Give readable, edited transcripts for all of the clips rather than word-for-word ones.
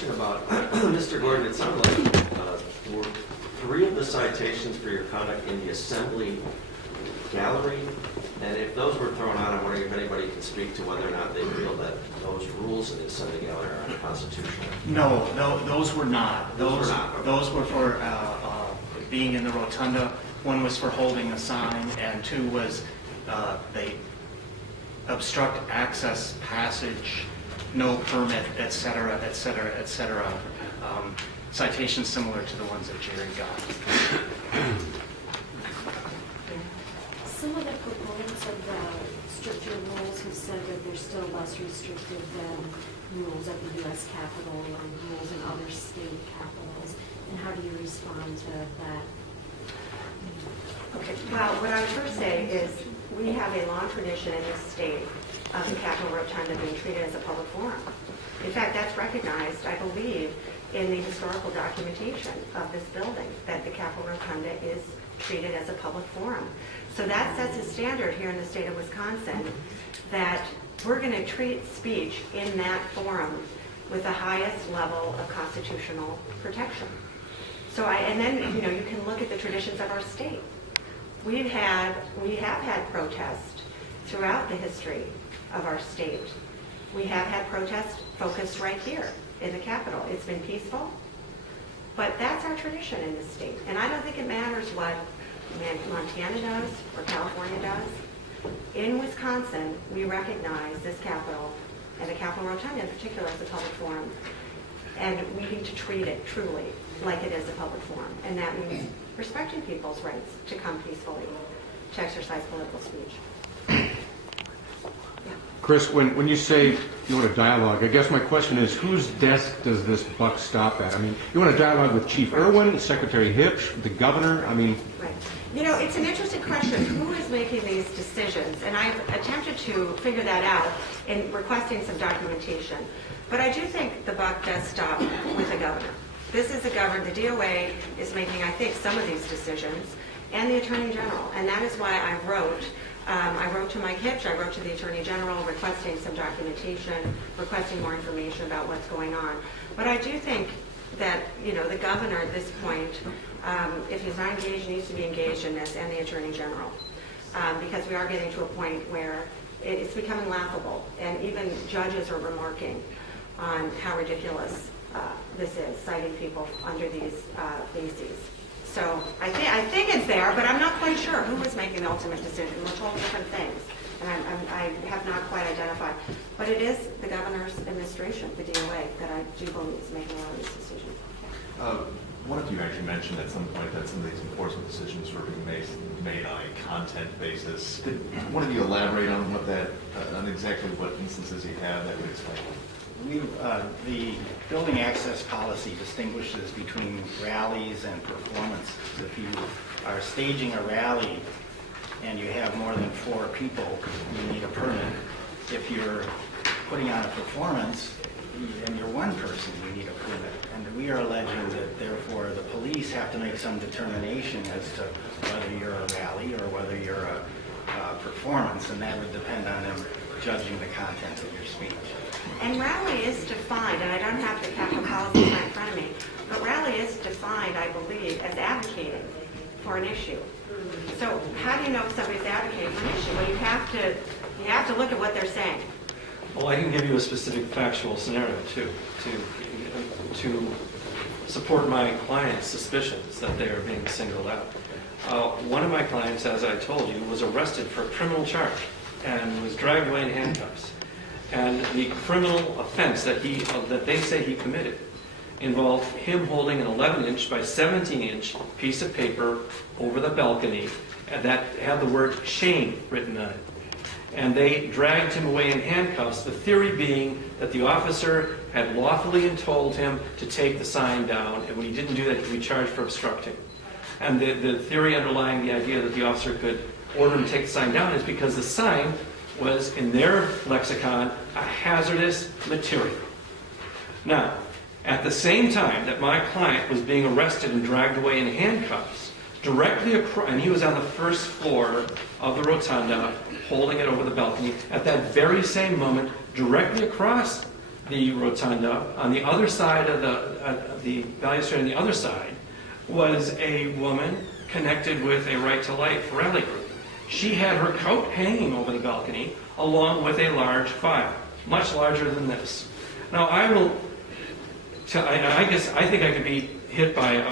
question about Mr. Gordon. It sounded like were 3 of the citations for your conduct in the assembly gallery, and if those were thrown out, I'm wondering if anybody can speak to whether or not they feel that those rules in the assembly gallery are unconstitutional. No, those were not. Those were not, okay. Those were for being in the rotunda. One was for holding a sign, and 2 was they obstruct access, passage, no permit, et cetera, et cetera, et cetera. Citations similar to the ones that Jerry got. Some of the proponents of the stricter rules have said that they're still less restrictive than rules at the U.S. Capitol or rules in other state capitals. And how do you respond to that? Okay, well, what I would first say is we have a long tradition in this state of the Capitol Rotunda being treated as a public forum. In fact, that's recognized, I believe, in the historical documentation of this building, that the Capitol Rotunda is treated as a public forum. So that sets a standard here in the state of Wisconsin that we're going to treat speech in that forum with the highest level of constitutional protection. So and then, you know, you can look at the traditions of our state. We have had protests throughout the history of our state. We have had protests focused right here in the Capitol. It's been peaceful, but that's our tradition in this state. And I don't think it matters what Montana does or California does. In Wisconsin, we recognize this Capitol, and the Capitol Rotunda in particular, as a public forum. And we need to treat it truly like it is a public forum. And that means respecting people's rights to come peacefully, to exercise political speech. Chris, when you say you want a dialogue, I guess my question is, whose desk does this buck stop at? I mean, you want a dialogue with Chief Irwin, Secretary Hipsch, the governor? I mean... Right. You know, it's an interesting question. Who is making these decisions? And I've attempted to figure that out in requesting some documentation. But I do think the buck does stop with the governor. This is the governor. The DOA is making, I think, some of these decisions, and the Attorney General. And that is why I wrote to Mike Hipsch, I wrote to the Attorney General requesting some documentation, requesting more information about what's going on. But I do think that, you know, the governor at this point, if he's not engaged, needs to be engaged in this, and the Attorney General. Because we are getting to a point where it's becoming laughable, and even judges are remarking on how ridiculous this is, citing people under these bases. So I think it's there, but I'm not quite sure who is making the ultimate decision. We're told different things, and I have not quite identified. But it is the governor's administration, the DOA, that I do believe is making all of these decisions. One of you actually mentioned at some point that some of these enforcement decisions were being made on a content basis. Did one of you elaborate on what that, on exactly what instances you have that would explain? The building access policy distinguishes between rallies and performances. If you are staging a rally and you have more than 4 people, you need a permit. If you're putting on a performance and you're one person, you need a permit. And we are alleging that, therefore, the police have to make some determination as to whether you're a rally or whether you're a performance, and that would depend on them judging the content of your speech. And rally is defined, and I don't have the Capitol policy right in front of me, but rally is defined, I believe, as advocating for an issue. So how do you know if somebody's advocating for an issue? Well, you have to look at what they're saying. Well, I can give you a specific factual scenario too, to support my client's suspicions that they are being singled out. One of my clients, as I told you, was arrested for a criminal charge and was dragged away in handcuffs. And the criminal offense that they say he committed involved him holding an 11-inch by 17-inch piece of paper over the balcony that had the word shame written on it. And they dragged him away in handcuffs, the theory being that the officer had lawfully told him to take the sign down, and when he didn't do that, he could be charged for obstructing. And the theory underlying the idea that the officer could order him to take the sign down is because the sign was, in their lexicon, a hazardous material. Now, at the same time that my client was being arrested and dragged away in handcuffs, directly across, and he was on the first floor of the rotunda, holding it over the balcony, at that very same moment, directly across the rotunda. On the other side of the balustrade, on the other side, was a woman connected with a Right to Life rally group. She had her coat hanging over the balcony along with a large file, much larger than this. Now I think I could be hit by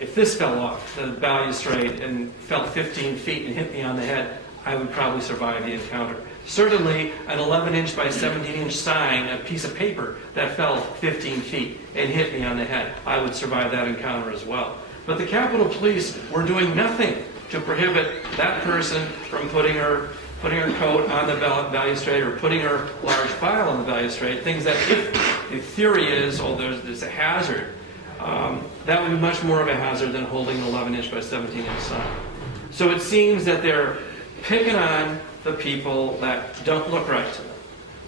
if this fell off the balustrade and fell 15 feet and hit me on the head, I would probably survive the encounter. Certainly an 11-inch by 17-inch sign, a piece of paper that fell 15 feet and hit me on the head, I would survive that encounter as well. But the Capitol Police were doing nothing to prohibit that person from putting her coat on the balustrade or putting her large file on the balustrade, things that if the theory is, oh, there's a hazard, that would be much more of a hazard than holding an 11-inch by 17-inch sign. So it seems that they're picking on the people that don't look right to them,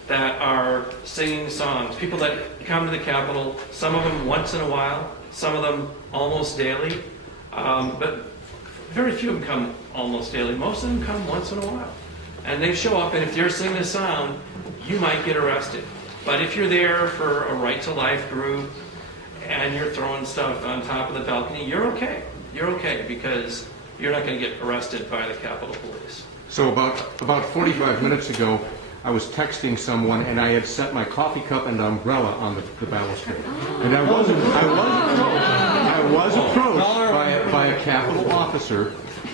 that are singing songs, people that come to the Capitol, some of them once in a while, some of them almost daily, but very few of them come almost daily. Most of them come once in a while. And they show up, and if you're singing a song, you might get arrested. But if you're there for a Right to Life group, and you're throwing stuff on top of the balcony, you're okay. You're okay, because you're not going to get arrested by the Capitol Police. So about 45 minutes ago, I was texting someone, and I had set my coffee cup and umbrella on the balustrade. And I was approached by a Capitol officer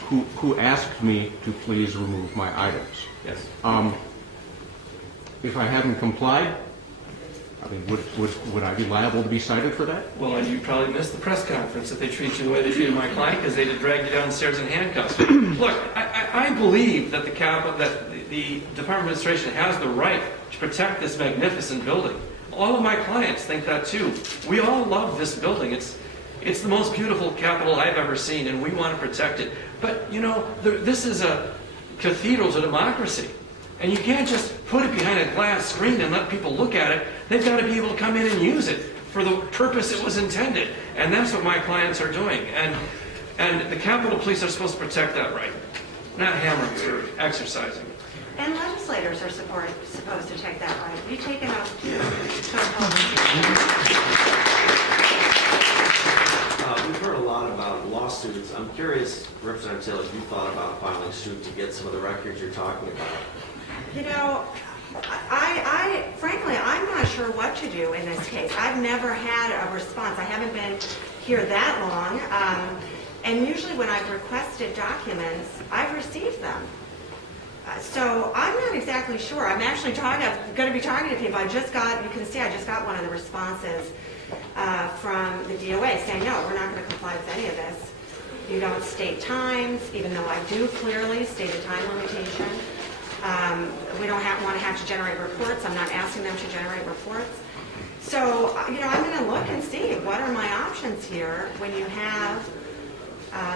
who asked me to please remove my items. Yes. If I hadn't complied, I mean, would I be liable to be cited for that? Well, and you probably missed the press conference if they treat you the way they treated my client, because they'd have dragged you downstairs in handcuffs. Look, I believe that the Department of Administration has the right to protect this magnificent building. All of my clients think that too. We all love this building. It's the most beautiful Capitol I've ever seen, and we want to protect it. But, you know, this is a cathedral to democracy. And you can't just put it behind a glass screen and let people look at it. They've got to be able to come in and use it for the purpose it was intended. And that's what my clients are doing. And the Capitol Police are supposed to protect that right, not hammering through it, exercising it. And legislators are supposed to take that right. You take it out to We've heard a lot about lawsuits. I'm curious, Representative Taylor, if you thought about filing suit to get some of the records you're talking about. You know, frankly, I'm not sure what to do in this case. I've never had a response. I haven't been here that long. And usually when I've requested documents, I've received them. So I'm not exactly sure. I'm actually going to be talking to people. You can see I just got one of the responses from the DOA saying, no, we're not going to comply with any of this. You don't state times, even though I do clearly state a time limitation. We don't want to have to generate reports. I'm not asking them to generate reports. So, you know, I'm going to look and see what are my options here when you have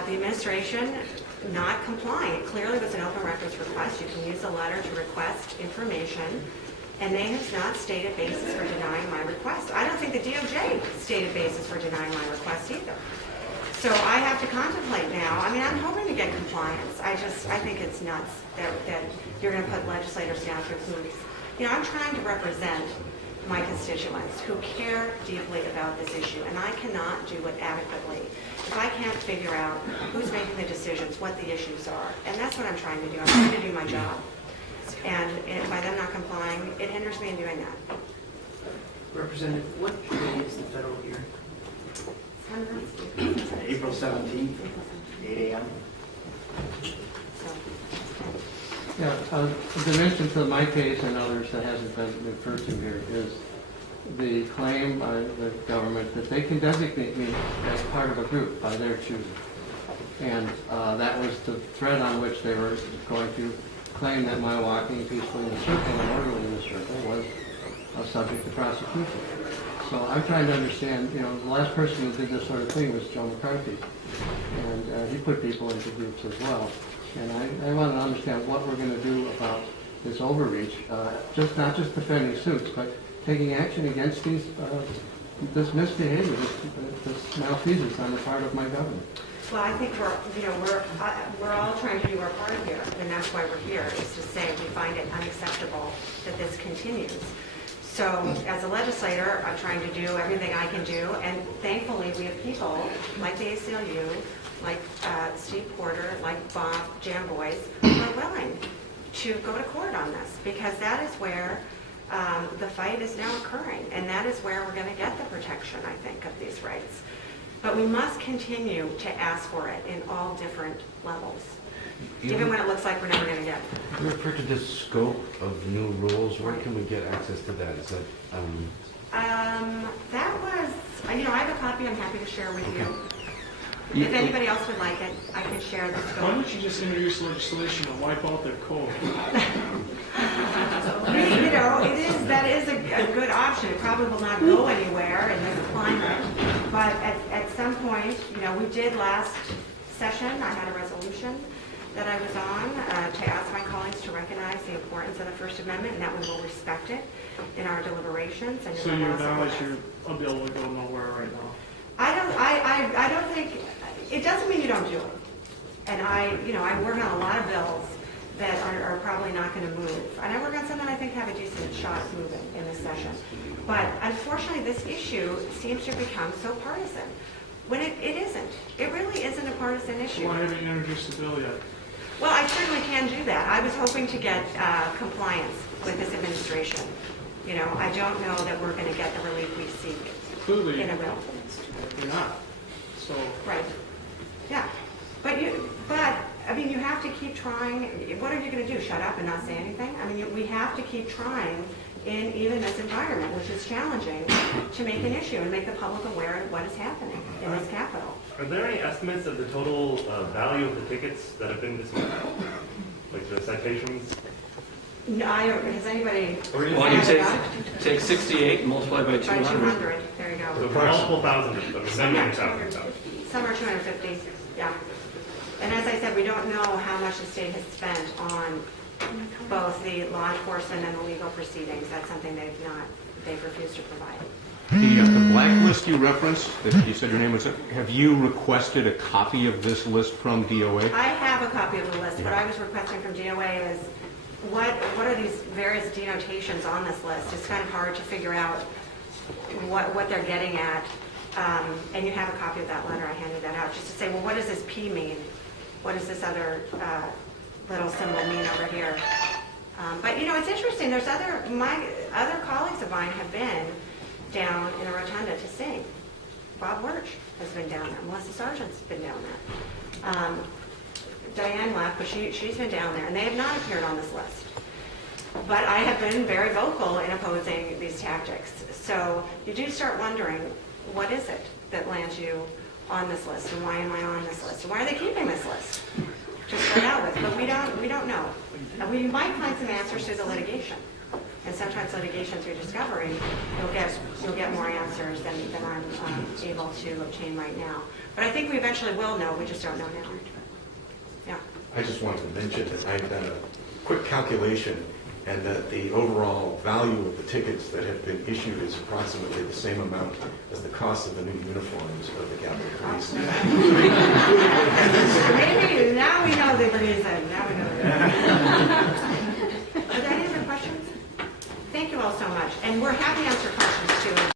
the administration not complying. It clearly was an open records request. You can use a letter to request information, and they have not stated basis for denying my request. I don't think the DOJ stated basis for denying my request either. So I have to contemplate now. I mean, I'm hoping to get compliance. I think it's nuts that you're going to put legislators down through hoops. You know, I'm trying to represent my constituents who care deeply about this issue, and I cannot do it adequately if I can't figure out who's making the decisions, what the issues are. And that's what I'm trying to do. I'm trying to do my job. And by them not complying, it hinders me in doing that. Representative, what day is the federal hearing? April 17th, 8 a.m. Yeah, the dimension to my case and others that hasn't been referred to here is the claim by the government that they can designate me as part of a group by their choosing. And that was the thread on which they were going to claim that my walking peacefully in the circle and orderly in the circle was subject to prosecution. So I'm trying to understand, you know, the last person who did this sort of thing was Joe McCarthy. And he put people into groups as well. And I want to understand what we're going to do about this overreach, not just defending suits, but taking action against this misbehavior, this malfeasance on the part of my government. Well, I think we're all trying to do our part here, and that's why we're here, is to say we find it unacceptable that this continues. So as a legislator, I'm trying to do everything I can do, and thankfully, we have people like the ACLU, like Steve Porter, like Bob Jamboys, who are willing to go to court on this, because that is where the fight is now occurring, and that is where we're going to get the protection, I think, of these rights. But we must continue to ask for it in all different levels, even when it looks like we're never going to get it. You referred to the scope of new rules. Where can we get access to that? Is that, That was, I have a copy I'm happy to share with you. If anybody else would like it, I can share the Why scope. don't you just introduce legislation and wipe out their code? That is a good option. It probably will not go anywhere in this climate. But at some point, we did last session, I had a resolution that I was on to ask my colleagues to recognize the importance of the First Amendment, and that we will respect it in our deliberations. And So you acknowledge a bill would go nowhere right now? I don't think, it doesn't mean you don't do it. And I work on a lot of bills that are probably not going to move. And I work on some that I think have a decent shot at moving in this session. But unfortunately, this issue seems to have become so partisan, when it isn't. It really isn't a partisan issue. Why haven't you introduced the bill yet? Well, I certainly can do that. I was hoping to get compliance with this administration. I don't know that we're going to get the relief we seek Clearly, in a bill. you're not. So, Right. Yeah. But you have to keep trying. What are you going to do? Shut up and not say anything? We have to keep trying in even this environment, which is challenging, to make an issue and make the public aware of what is happening in this capital. Are there any estimates of the total value of the tickets that have been dismissed? Like the citations? No, has anybody? Well, you take 68 and multiply by By 200. 200. There you So go. multiple thousands of them, Some many are thousands. 250. Some are 250. Yeah. And as I said, we don't know how much the state has spent on both the law enforcement and the legal proceedings. That's something they've refused to provide. The blacklist you referenced, that you said your name was, have you requested a copy of this list from DOA? I have a copy of the list. What I was requesting from DOA is what are these various denotations on this list? It's kind of hard to figure out what they're getting at. And you have a copy of that letter. I handed that out just to say, well, what does this P mean? What does this other little symbol mean over here? But it's interesting. There's my other colleagues of mine have been down in the rotunda to sing. Bob Wirch has been down there. Melissa Sargent's been down there. Diane left, but she's been down there, and they have not appeared on this list. But I have been very vocal in opposing these tactics. So you do start wondering, what is it that lands you on this list, and why am I on this list, and why are they keeping this list to start out with? But we don't know. We might find some answers through the litigation. And sometimes litigation through discovery, you'll get more answers than I'm able to obtain right now. But I think we eventually will know. We just don't know now. Yeah. I just wanted to mention that I've done a quick calculation, and that the overall value of the tickets that have been issued is approximately the same amount as the cost of the new uniforms of the Capitol Police. Maybe now we know the reason. Now we know the reason. Are there any other questions? Thank you all so much. And we're happy to answer questions.